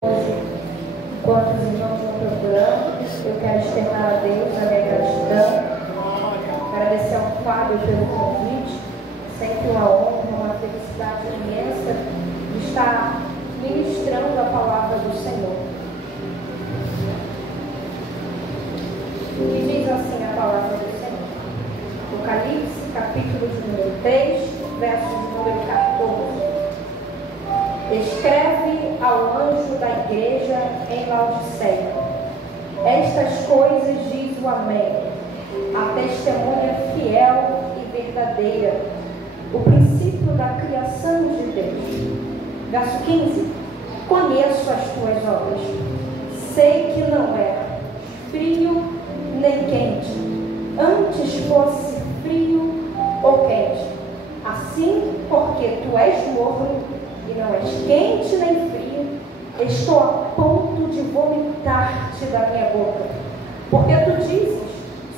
Hoje, enquanto os irmãos estão procurando, eu quero externar a Deus a minha gratidão, agradecer ao Fábio pelo convite, sempre uma honra, uma felicidade imensa de estar ministrando a palavra do Senhor. E diz assim a palavra do Senhor, Apocalipse, capítulo de número 3, verso de número 14. Escreve ao anjo da igreja em Laodiceia: estas coisas diz o Amém, a testemunha fiel e verdadeira, o princípio da criação de Deus. Verso 15: conheço as tuas obras, sei que não é frio nem quente, antes fosse frio ou quente. Assim, porque tu és morno e não és quente nem frio, estou a ponto de vomitar-te da minha boca. Porque tu dizes: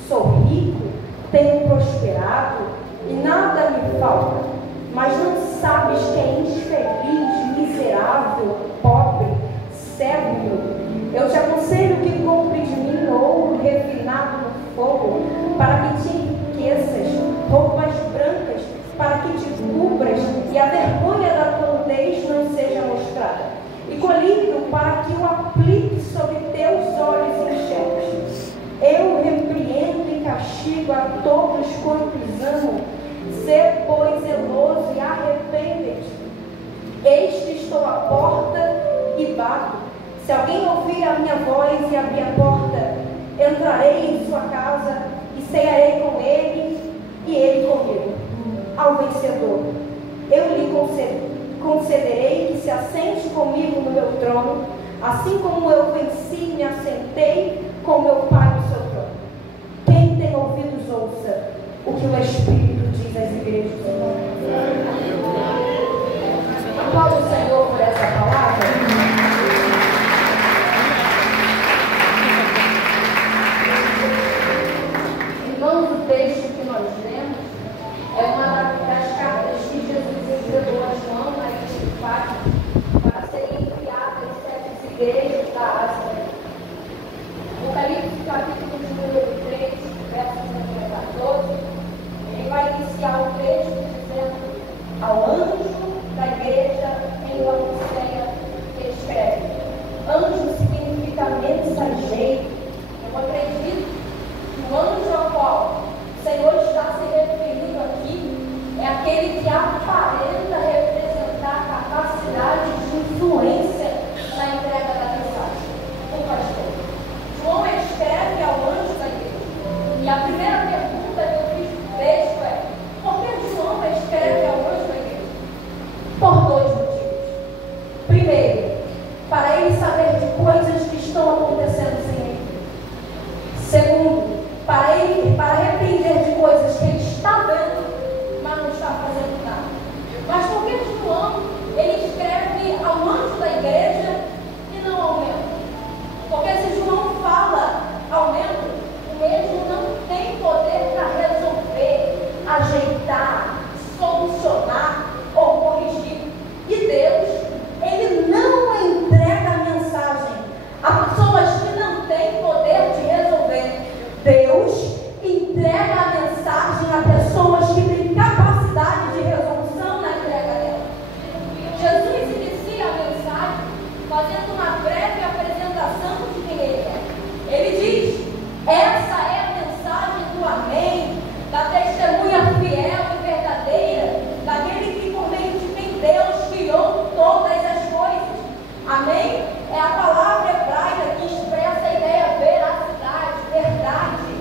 sou rico, tenho prosperado e nada me falta, mas não sabes que é infeliz, miserável, pobre, cego. Eu te aconselho que compre de mim ouro refinado no fogo, para que te enriqueças, roupas brancas, para que te cubras e a vergonha da tua nudez não seja mostrada, e colírio para que o aplique sobre teus olhos enxergues. Eu repreendo e castigo a todos quantos amam. Sê, pois, zeloso e arrepende-te. Eis que estou à porta e bato. Se alguém ouvir a minha voz e abrir a porta, entrarei em sua casa e cearei com ele e ele comigo. Ao vencedor, eu lhe concederei que se assente comigo no meu trono, assim como eu venci e me assentei com meu Pai no seu trono. Quem tem ouvidos, ouça o que o Espírito diz às igrejas. Aplauda o Senhor por essa palavra. Irmãos, o texto que nós lemos é uma das cartas que Jesus entregou a João na ilha de Patmos para serem enviadas às 7 igrejas da Ásia. Apocalipse, capítulo de número 3, verso número 14, ele vai iniciar o texto dizendo: ao anjo da igreja em Laodiceia que escreve. Anjo significa mensageiro. Eu acredito que o anjo ao qual o Senhor está se referindo aqui é aquele que aparenta representar a capacidade de influência na entrega da mensagem. O pastor João escreve ao anjo da igreja. E a primeira pergunta que eu fiz no texto é: por que João escreve ao anjo da igreja? Por 2 motivos. Primeiro, para ele saber de coisas que estão acontecendo sem ele. Segundo, para repreender de coisas que ele está vendo, mas não está fazendo nada. Mas por que João ele escreve ao anjo da igreja e não ao membro? Porque se João fala ao membro, o mesmo não tem poder para resolver, ajeitar, solucionar ou corrigir. E Deus, ele não entrega a mensagem a pessoas que não têm poder de resolver. Deus entrega a mensagem a pessoas que têm capacidade de resolução na entrega dela. Jesus inicia a mensagem fazendo uma breve apresentação de quem ele é. Ele diz: essa é a mensagem do Amém, da testemunha fiel e verdadeira, daquele que por meio de quem Deus criou todas as coisas. Amém é a palavra hebraica que expressa a ideia veracidade, verdade.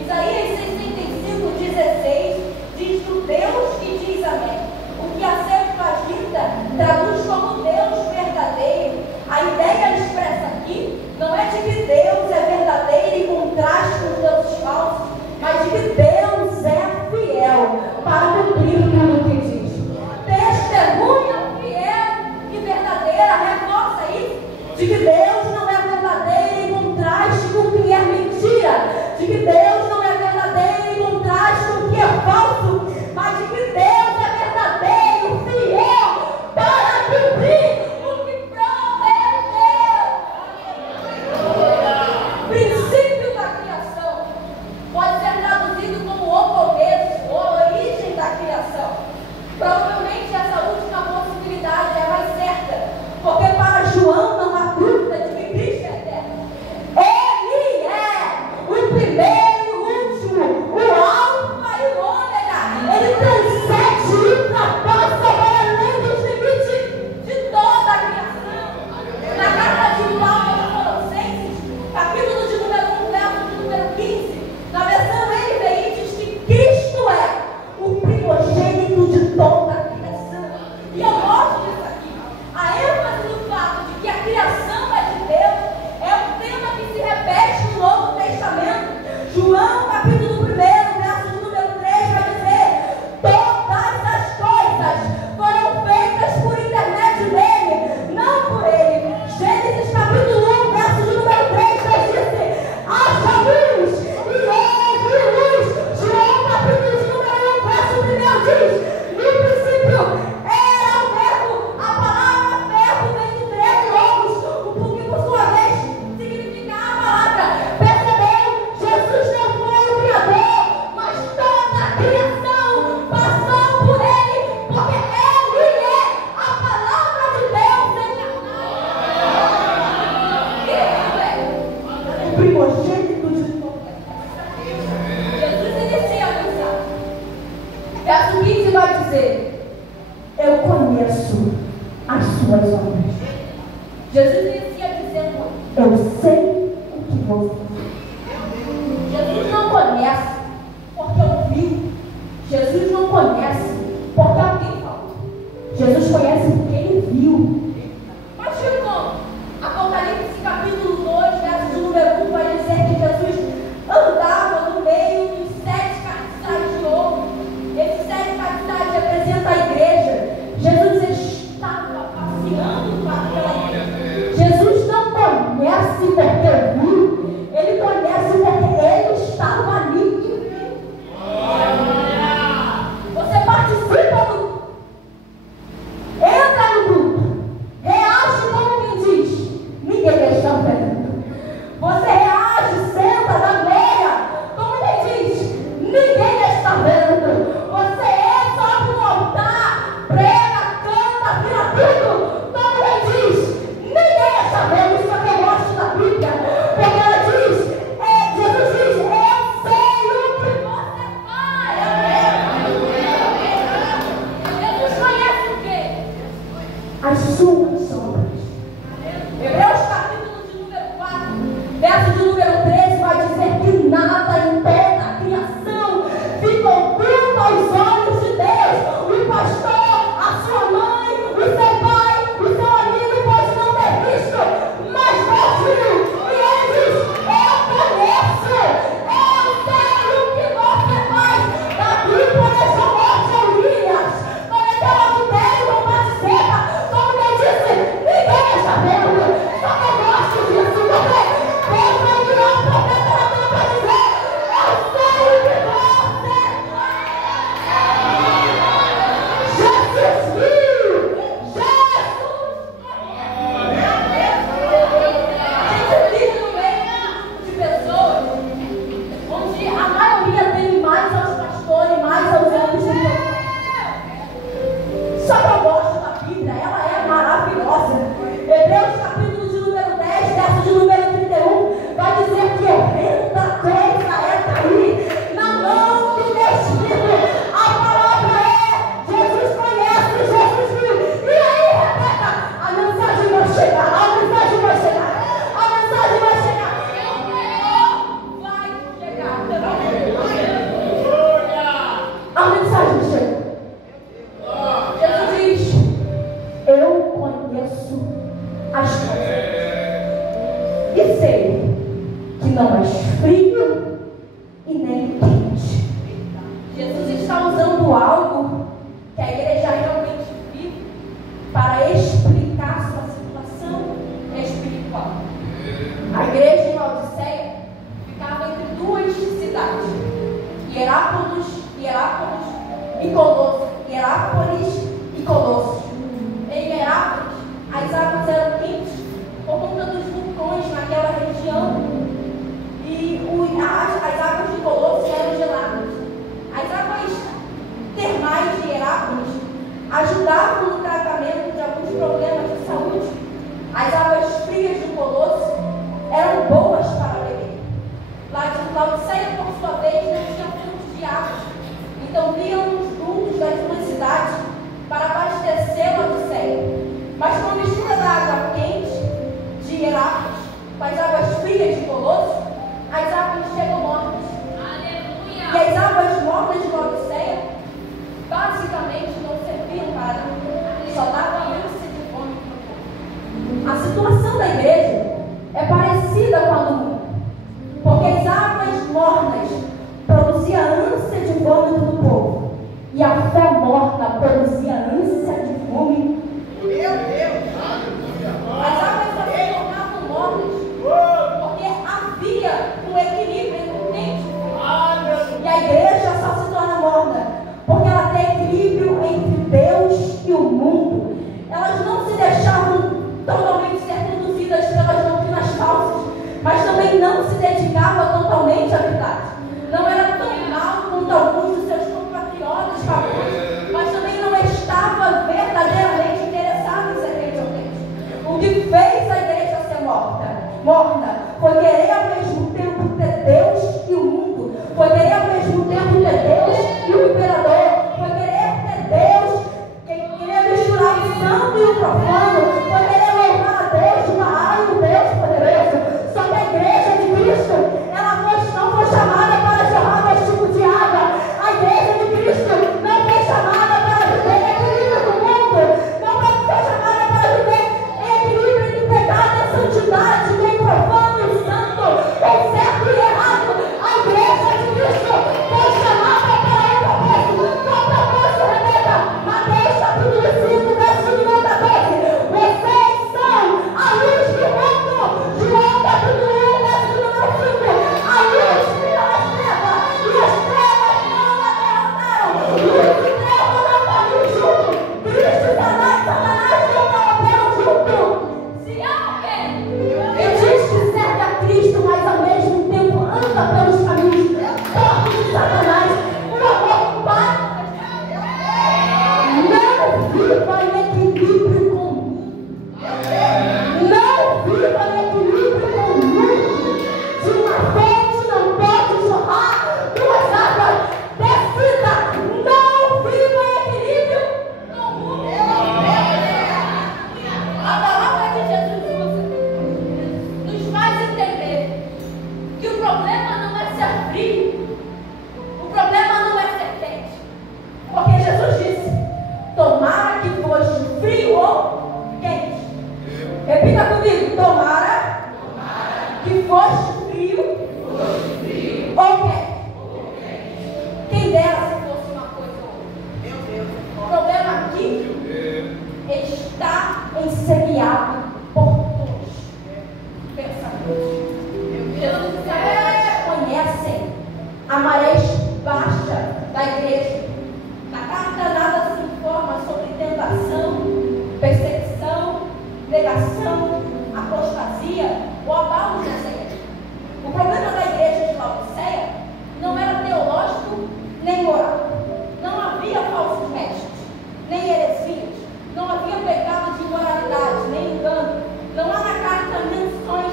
Isaías 65:16 diz do Deus que diz amém. O que a Septuaginta traduz como Deus verdadeiro. A ideia expressa aqui não é de que Deus é verdadeiro em contraste com os deuses falsos, mas de que Deus é fiel para cumprir tudo o que diz. Testemunha fiel e verdadeira reforça isso, de que Deus não é verdadeiro em contraste com o que é mentira, de que Deus não é verdadeiro em contraste com o que é falso, mas de que Deus é verdadeiro, fiel, para cumprir o que prometeu. dizia dizendo: eu sei o que vou fazer. Jesus não conhece porque ouviu. Jesus não conhece porque alguém falou. Jesus conhece porque ele viu. Mas viu como? Apocalipse capítulo 2, verso de número 1, vai dizer que Jesus andava no meio dos 7 castiçais de ouro. Esses 7 castiçais representam a igreja. Jesus estava passeando para aquela igreja. Jesus não conhece porque viu. Ele conhece porque ele estava ali e viu. Você participa do grupo. Entra no grupo. Reage como quem diz: ninguém está vendo. Você reage, senta na meia, como quem diz: ninguém está vendo. Você entra no altar, prega, canta, vira tudo, como quem diz: ninguém está vendo. Isso é que eu gosto da Bíblia, porque ela diz, Jesus diz: eu sei o que você faz. Jesus conhece o quê? As suas obras. Hebreus capítulo de número 4, verso de número 13, vai dizer que nada em toda a criação fica oculto aos olhos de Deus. O pastor, a sua mãe, o seu pai, o seu amigo pode não ter visto, mas Deus viu. E ele diz: eu conheço, eu sei o que você faz. Davi planejou morte a Urias, cometeu adultério com Batseba, como quem disse: ninguém está vendo. Só que eu gosto disso, porque Deus vai virar um profeta na mão para dizer: eu sei o que você faz. Jesus viu. A gente vive no meio de pessoas onde a maioria tem mais aos pastores, mais aos homens do que só que eu gosto da Bíblia, ela é maravilhosa. Hebreus capítulo de número 10, verso de número 31, vai dizer que horrenda coisa é cair na mão do Deus. A palavra é: Jesus conhece, Jesus viu. E aí, Rebeca, a mensagem vai chegar, a mensagem vai chegar, a mensagem vai chegar. A mensagem chega. Jesus diz: eu conheço as coisas e sei que não és frio e nem quente. Jesus está usando algo que a igreja realmente vive para explicar sua situação espiritual. A igreja em Laodiceia ficava entre duas cidades: Hierápolis e Colosso. Hierápolis e Colosso. Em Hierápolis, as águas eram quentes por conta dos vulcões naquela região, e as águas de Colosso eram geladas. As águas termais de Hierápolis ajudavam no tratamento de alguns problemas de saúde. As águas frias de Colosso eram boas para beber. Laodiceia, por sua vez, não tinha fontes de água. Então vinham os dutos das duas cidades para abastecer Laodiceia. Mas com a mistura da água quente de Hierápolis com as águas frias de Colosso, as águas chegam mortas. Aleluia! E as águas mortas de Laodiceia basicamente não serviam para nada. Só davam ânsia de fome. A situação da igreja é parecida com a do mundo, porque as águas mornas produziam ânsia de vômito do povo, e a fé morna produzia ânsia de fome. Meu Deus! As águas só se tornavam mornas porque havia um equilíbrio entre o quente e o frio. E a igreja só se torna morna porque ela tem equilíbrio entre Deus e o mundo. Elas não se deixavam totalmente ser conduzidas pelas doutrinas falsas, mas também não se dedicavam totalmente à verdade. Não era tão mal quanto alguns dos seus compatriotas famosos, mas também não estava verdadeiramente interessado em ser crente. O que fez a igreja ser morna foi querer ao mesmo tempo ter Deus e o mundo, foi querer ao mesmo tempo ter Deus e o imperador, foi querer ter Deus, querer misturar o santo e o profano, foi querer louvar a Deus de uma anda pelos caminhos tortos de Satanás. Meu amor, Pai, não viva em equilíbrio com o mundo. Não viva em equilíbrio com o mundo. Se uma fonte não pode jorrar duas águas, decida, não viva em equilíbrio com o mundo. A palavra de Jesus nos faz entender que o problema não é ser frio, o problema não é ser quente. Porque Jesus disse: tomara que foste frio ou quente. Repita comigo: tomara que foste frio ou quente. Quem dera se fosse uma coisa ou outra. O problema aqui está Ensemiado por todos. pensamentos. Jesus conhecem a maré baixa da igreja. Na carta nada se informa sobre tentação, perseguição, negação, apostasia ou abalo dessa igreja. O problema da igreja de Laodiceia não era teológico nem moral. Não havia falsos mestres, nem heresias. Não havia pecado de imoralidade, nem engano. Não há na carta menções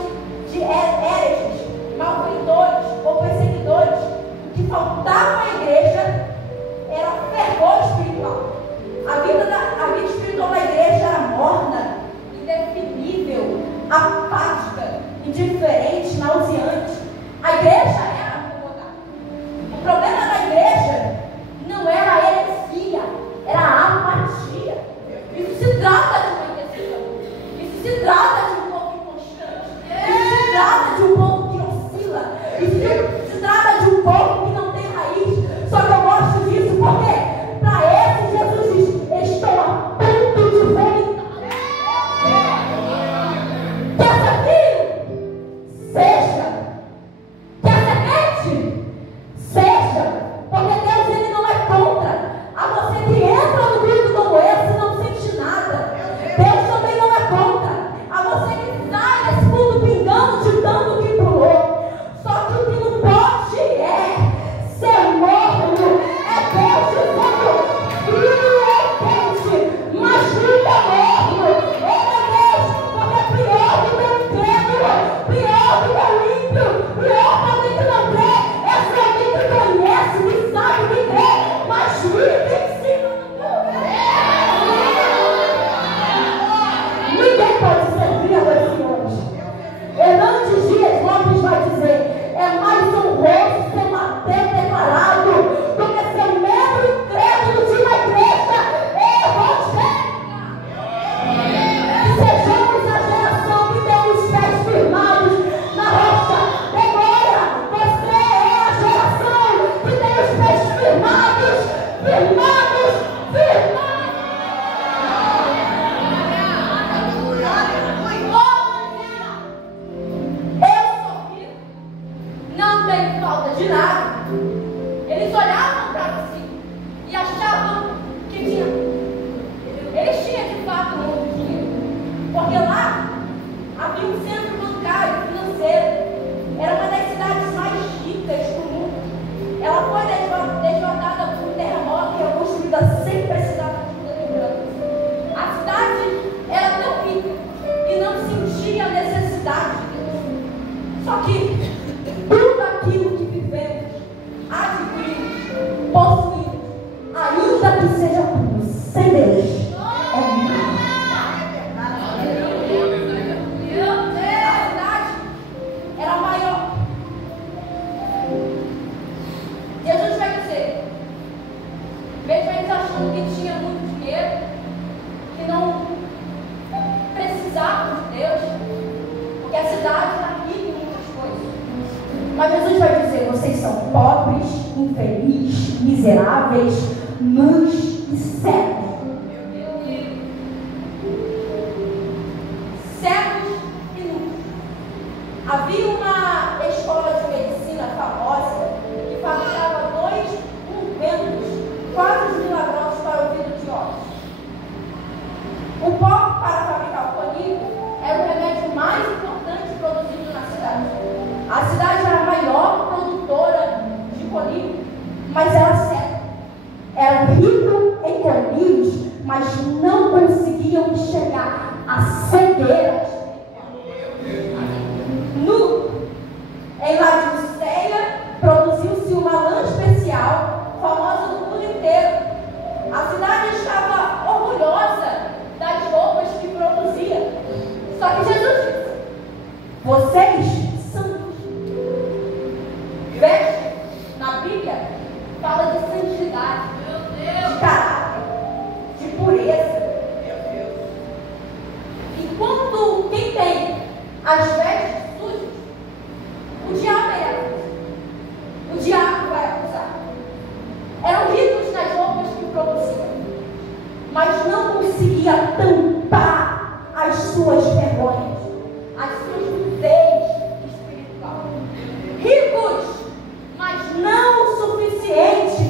de hereges, malfeitores ou perseguidores. O que faltava à igreja era fervor espiritual. A vida espiritual da igreja era morna, indefinível, apática, indiferente, nauseante. A igreja era acomodada. O problema da igreja não era a heresia, era a apatia. Isso se trata de uma indecisão. Isso se trata de um povo inconstante. Isso se trata de um povo que oscila. Isso se trata de um povo que não tem raiz. Só que eu gosto disso porque para esse Jesus diz: estou a ponto de vomitar. Quer ser frio? Seja. Quer ser quente? Seja. Porque Deus, ele não é contra a você que entra no culto como esse e não sente nada. Deus também não é contra a você que sai desse mundo pingando, te dando o que pulou. Só que o que não pode é ser morno. É Deus dizendo: frio ou quente, mas frio é morno. Ele é Deus, porque é pior do que o incrédulo, pior do que o ímpio, pior que alguém que não crê. É alguém que conhece, que sabe, que crê, mas vive em cima do mundo. Ninguém pode ser frio assim hoje. Hernandes Dias Lopes vai dizer: é mais honroso ser um ateu declarado do que ser um membro incrédulo de uma igreja evangélica. Que sejamos a geração que tem os pés firmados na rocha. Memória, você é a geração que tem os pés firmados, firmados, firmados. Eu sorri, não tenho falta de nada. Eles olhavam para si e achavam que tinham. Eles tinham de fato muito dinheiro, porque lá havia um centro bancário financeiro. Era uma das cidades mais ricas do mundo. Ela foi desvastada por um terremoto e reconstruída sem precisar de ajuda de brancos. A cidade era tão rica e não sentia a necessidade de Deus. Só que tudo aquilo que vivemos, adquirimos, possuímos, ainda que seja tudo sem Deus, é nada. A cidade era maior. Jesus vai dizer, mesmo eles achando que tinha muito dinheiro, que não precisavam de Deus, porque a cidade era rica em muitas coisas. Mas Jesus vai dizer: vocês são pobres, infelizes, miseráveis, nus e cegos. Cegos e nus. Havia uma escola de medicina famosa que fabricava 2 ungüentos quase milagrosos para o ouvido de ossos. O pó para fabricar o conigo era o remédio mais importante produzido na cidade. A cidade era a maior Vocês são. Veste na Bíblia fala de santidade, de caráter, de pureza. Enquanto quem tem as vestes sujas, o diabo é acusado. O diabo vai acusar. Eram ricos nas roupas que produziam, mas não conseguia tampar as suas vergonhas, as suas nudez espiritual. Ricos, mas não o suficiente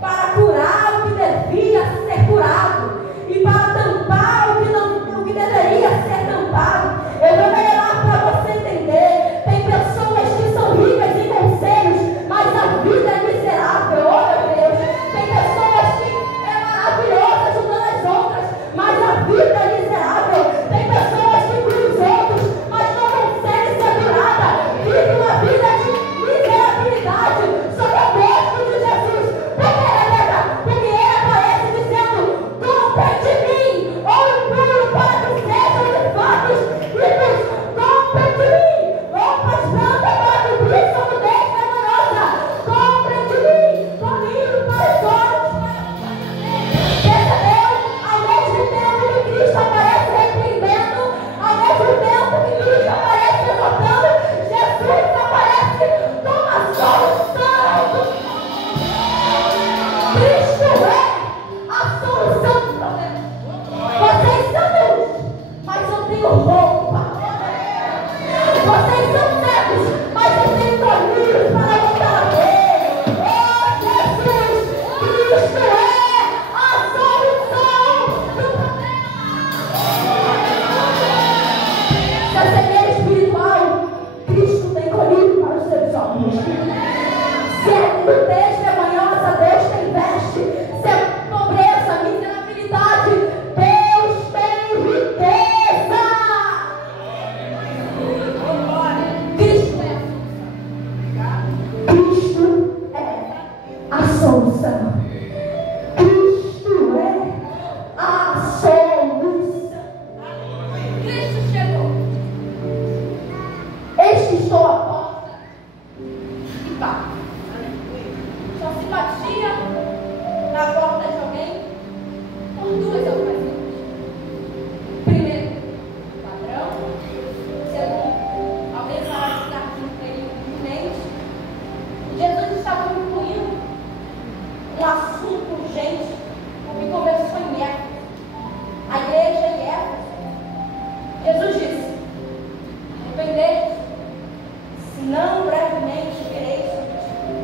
para curar o que devia ser curado e para tampar o que deveria ser tampado. Eu vou melhorar para você entender. Tem pessoas que são ricas em conselhos, mas a vida é miserável. Oh, meu Deus. Tem pessoas que é maravilhosa ajudando as outras, mas a vida é miserável. Tem pessoas que curam os outros, mas não conseguem ser curada. Vive uma vida de miserabilidade. Só que eu gosto de Jesus. Porque ele aparece dizendo: compre de mim, ou impuro para que sejam de fato ricos. Compre de mim, roupas brancas para cobrir sua nudez vergonhosa. Compre de mim, caminho para os olhos. Percebeu? Ao mesmo tempo que Cristo aparece repreendendo, ao mesmo tempo que Cristo aparece exortando, Jesus aparece com a solução. Cristo é a solução do problema. Vocês são luz, mas eu tenho roupa. Vocês são cegos, mas eu tenho caminhos para voltar a ver. Oh, Jesus, Cristo é a solução do problema. Se a cegueira espiritual, Cristo tem colhido para os seus olhos. Se é nudez vergonhosa, Deus tem veste. Se é pobreza, miserabilidade, Deus tem riqueza. Cristo é a solução. Cristo é a solução. Cristo chegou. Eis que estou à porta e bato. Só se batia na porta de alguém por duas ocasiões. Primeiro, ladrão. Segundo, alguém para ficar com um período de mês. Jesus estava concluindo um assunto urgente que começou em Éfeso, a igreja em Éfeso. Jesus disse: arrependei-vos, senão brevemente vereis o castigo.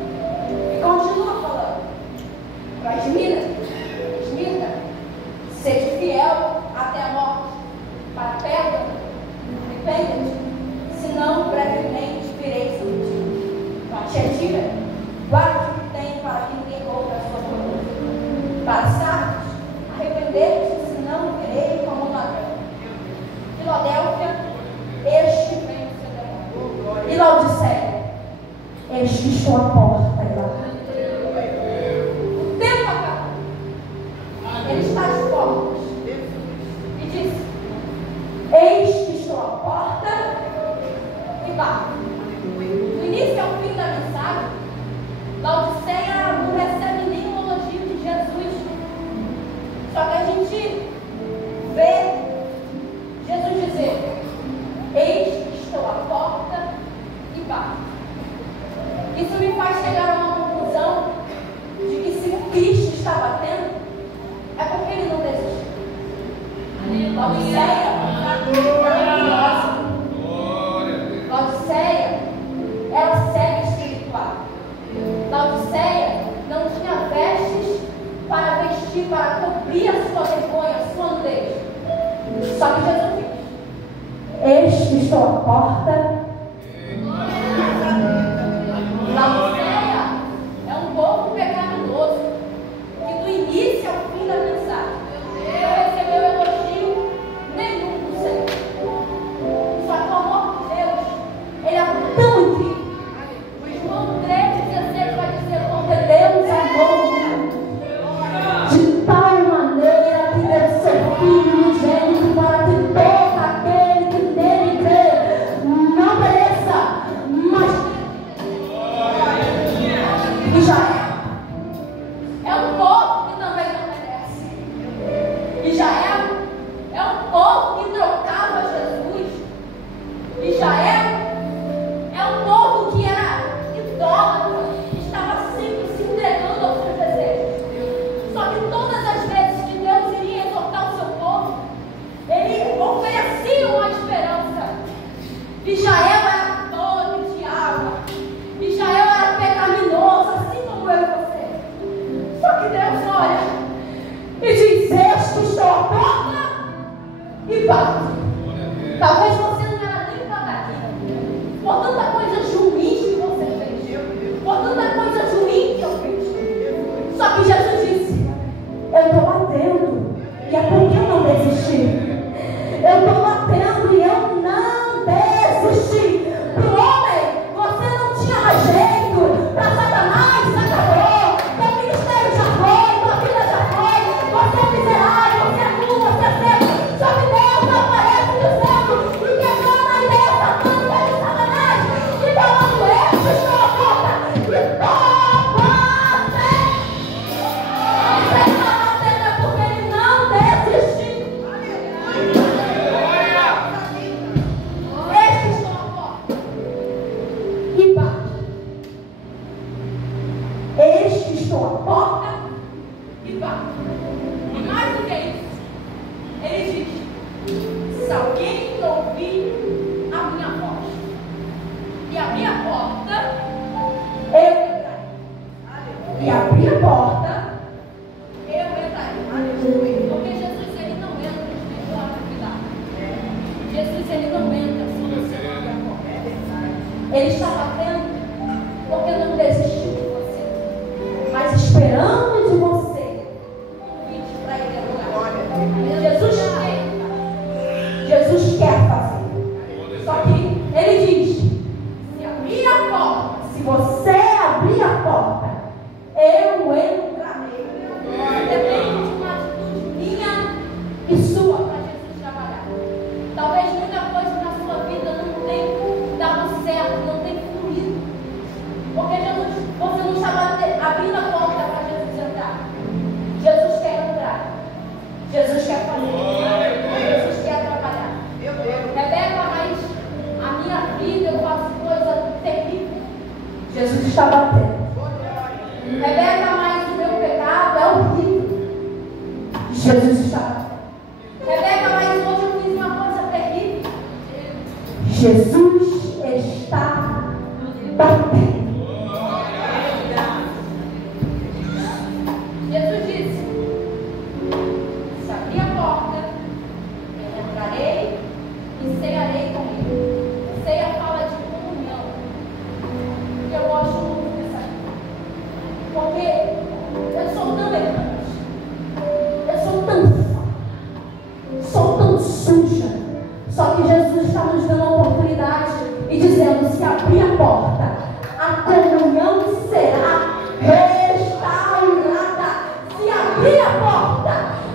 E continua falando: para Esmirna, sede fiel até a morte, para Pérgamo, arrependa-te, senão brevemente vereis o castigo. Para Tiatira, guarde o que tem para que ninguém roube a sua coluna. Para Sardes, arrepender-te, senão verei como ladrão. Filadélfia, este vem o seu demônio. E Laodiceia, este estou à porta e bato. O tempo acabou. Ele está às portas. E disse: eis que estou à porta e bato. Do início ao fim da mensagem, Laodiceia não recebe nenhum elogio de Jesus. Só que a gente vê Jesus dizer: eis que estou à porta e bato. Isso me faz chegar a uma conclusão de que se Cristo está batendo, é porque ele não desistiu. Laodiceia era maravilhosa. Laodiceia era cega espiritual. Laodiceia não tinha vestes para vestir, para cobrir a sua vergonha, a sua nudez. Só que Jesus disse: eis que estou à porta. Laodiceia é um povo pecaminoso que do início ao fim da mensagem não recebeu elogio nenhum do Senhor. Só que o amor de Deus, ele é tão incrível. João 3,16 vai dizer: porque Deus amou o mundo de tal maneira que deu seu Filho unigênito, para que todo aquele que nele crê Israel era podre de alma. Israel era pecaminoso, assim como eu e você. Só que Deus olha e diz: Eis que estou à porta e bato. Talvez você não era nem para aqui, por tanta coisa ruim que você fez, por tanta coisa ruim que eu fiz. Só que Jesus disse: eu estou batendo, e é porque eu não desisti. Eu estou batendo e eu não desisti. Para o homem, você não tinha mais jeito. Para Satanás, acabou. Teu ministério já foi, tua vida já foi. Você é miserável, você é nu, você é cego. Só que Deus aparece dizendo e quebrando a ideia satânica de Satanás e falando: eu estou à porta e toma fé. Você está batendo é porque ele não desistiu. Este estou à porta e bate. Este estou à porta e bate. E mais do que isso, ele diz: se alguém ouvir a minha voz e abrir a porta, eu entrarei. E abrir a porta, eu entrarei. Porque Jesus, ele não entra sem sua atividade. Jesus, ele não entra sem você abrir a porta. Ele está batendo porque não desistiu de você, mas esperando de você um convite para ele entrar. Jesus quer fazer. Só que ele diz: se abrir a porta, se você abrir a porta, eu entrarei. Depende de uma atitude minha e sua para Jesus trabalhar. Talvez muita coisa na sua vida não tenha dado certo, não tenha fluído. Porque Jesus, você não estava abrindo a porta para Jesus entrar. Jesus quer entrar. Jesus quer fazer. Jesus quer trabalhar. Rebeca, mas a minha vida eu faço coisa terrível. Jesus está batendo. Rebeca, mas o meu pecado é horrível. Jesus está batendo. Rebeca, mas hoje eu fiz uma coisa terrível. Jesus está batendo. Jesus disse: se abrir a porta, eu entrarei e cearei com ele. Ceia fala de comunhão. Eu gosto muito disso aqui. Porque eu sou tão errante. Eu sou tão falha. Sou tão suja. Só que Jesus está nos dando a oportunidade e dizendo: se abrir a porta, a comunhão será restaurada. Se abrir a porta,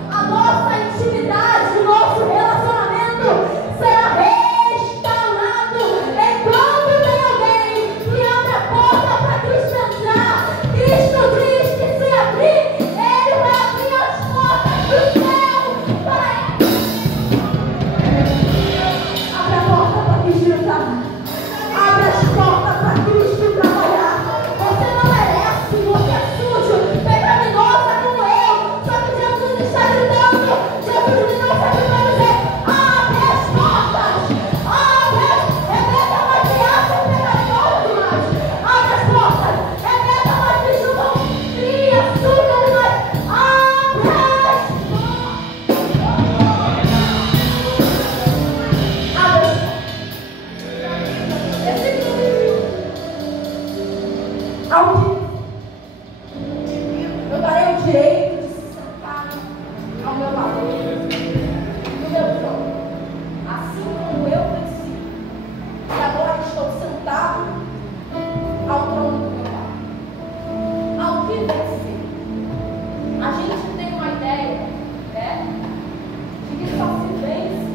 a nossa intimidade, o nosso relacionamento será restaurado. Enquanto tem alguém que abre a porta para Cristo entrar, Cristo diz que se abrir, ele vai abrir as portas do céu para ele. Abre a porta para Cristo entrar. Abre as portas para Cristo trabalhar. Você não merece, você é sujo, pecaminosa como eu. Só que Jesus está gritando. Jesus não está gritando dizer: abre as portas. Abre. Rebeca, mas me acha pecaminosa demais. Abre as portas. Rebeca, mas me chutam fria, suja demais. Abre as portas. Eu darei o direito de se sentar ao meu lado, no meu trono, assim como eu venci. E agora estou sentado ao trono do meu lado. Ao que vencer? A gente tem uma ideia, né, de que só se vence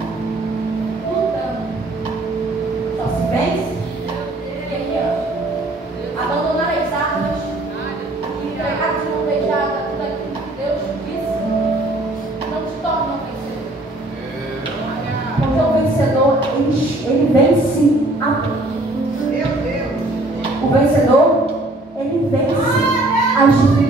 lutando. Só se vence guerreando. Abandonar as armas, entregar de mão beijada tudo aquilo que Deus disse, não te torna um vencedor. Porque o vencedor, ele vence a dor. O vencedor, ele vence as dificuldades.